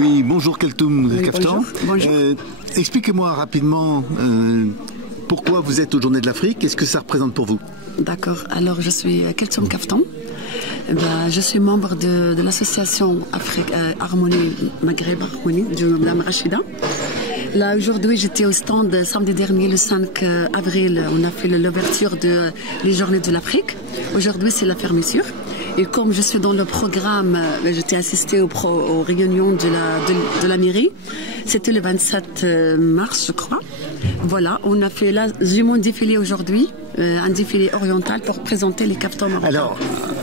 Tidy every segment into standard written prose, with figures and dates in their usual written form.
Oui, bonjour Keltoum Kaftan. Bonjour. Expliquez-moi rapidement pourquoi vous êtes aux Journées de l'Afrique, qu'est-ce que ça représente pour vous? D'accord, alors je suis Keltoum Kaftan. Je suis membre de l'association Harmonie Maghreb Harmonie de Mme Rachida. Là, aujourd'hui, j'étais au stand samedi dernier, le 5 avril. On a fait l'ouverture des Journées de l'Afrique. Aujourd'hui, c'est la fermeture. Et comme je suis dans le programme, j'étais assistée aux réunions de la mairie. C'était le 27 mars, je crois. Voilà, on a fait là, mon défilé aujourd'hui, un défilé oriental pour présenter les caftans marocains. Alors,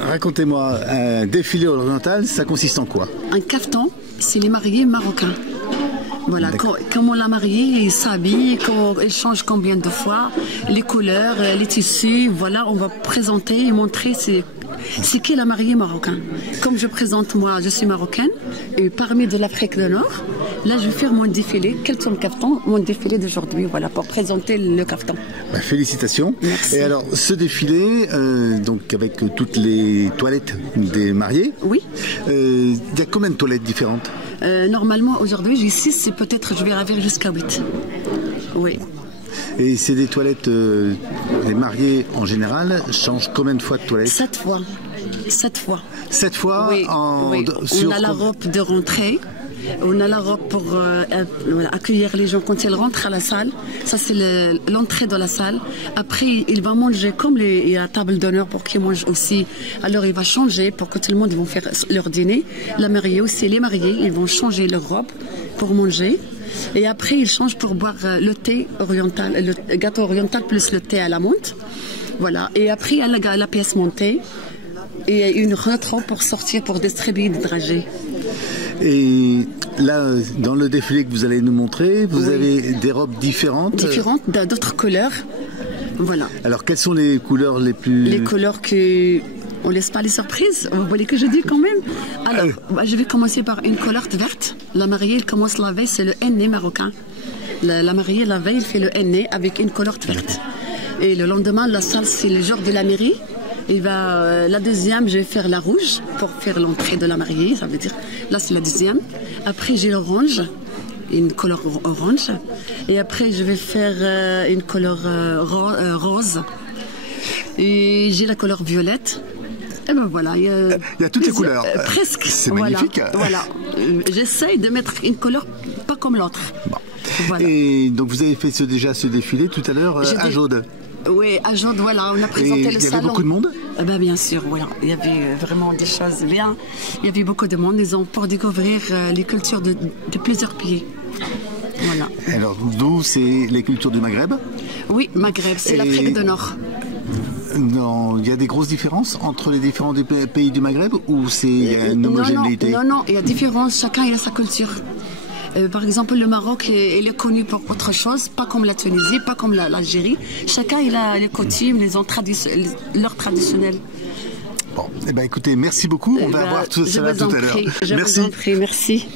racontez-moi, un défilé oriental, ça consiste en quoi? Un caftan, c'est les mariés marocains. Voilà, comment la mariée il s'habille, elle change combien de fois, les couleurs, les tissus, voilà, on va présenter et montrer c'est qui la mariée marocain. Comme je présente, moi, je suis marocaine, et parmi de l'Afrique du Nord, là, je vais faire mon défilé, Keltoum Kaftan, mon défilé d'aujourd'hui, voilà, pour présenter le kaftan. Félicitations. Merci. Et alors, ce défilé, donc avec toutes les toilettes des mariés, oui. Il y a combien de toilettes différentes? Normalement, aujourd'hui, j'ai 6 et peut-être je vais arriver jusqu'à 8. Oui. Et c'est des toilettes, les mariés en général changent combien de fois de toilettes? 7 fois. 7 fois. 7 fois Oui, oui. On a la robe de rentrée. On a la robe pour accueillir les gens quand ils rentrent à la salle. Ça, c'est l'entrée de la salle. Après, il va manger comme il y a la table d'honneur pour qu'ils mangent aussi. Alors, il va changer pour que tout le monde va faire leur dîner. La mariée aussi, les mariés, ils vont changer leur robe pour manger. Et après, ils changent pour boire le thé oriental, le gâteau oriental plus le thé à la menthe. Voilà. Et après, il y a la pièce montée et une rentrée pour sortir, pour distribuer des dragées. Et là, dans le défilé que vous allez nous montrer, vous avez des robes différentes. Différentes, d'autres couleurs. Voilà. Alors, quelles sont les couleurs les plus... Les couleurs que... On laisse pas les surprises. Vous voulez que je dise quand même? Alors, je vais commencer par une couleur verte. La mariée, elle commence la veille, c'est le henné marocain. La mariée, la veille, elle fait le henné avec une couleur verte. Et le lendemain, la salle, c'est le jour de la mairie. La deuxième, je vais faire la rouge pour faire l'entrée de la mariée. Ça veut dire, là, c'est la deuxième. Après, j'ai l'orange, une couleur orange. Et après, je vais faire une couleur rose. Et j'ai la couleur violette. Et ben voilà. Il y a toutes les couleurs. Presque. C'est magnifique. Voilà. J'essaye de mettre une couleur pas comme l'autre. Bon. Voilà. Et donc, vous avez fait déjà ce défilé tout à l'heure à Jaude. Oui, à Jaude, voilà, on a présenté le salon. Il y avait beaucoup de monde? Bien sûr, voilà. Il y avait vraiment des choses bien. Il y avait beaucoup de monde, pour découvrir les cultures de plusieurs pays. Voilà. Alors, d'où c'est les cultures du Maghreb? Oui, Maghreb, c'est l'Afrique du Nord. Non, il y a des grosses différences entre les différents pays du Maghreb ou il y a une homogénéité? Non, il y a différence, chacun il a sa culture. Par exemple, le Maroc, il est connu pour autre chose, pas comme la Tunisie, pas comme l'Algérie. Chacun il a les coutumes, leurs traditionnels. Bon, écoutez, merci beaucoup. On va voir tout ça tout à l'heure. Merci. Vous en prie, merci.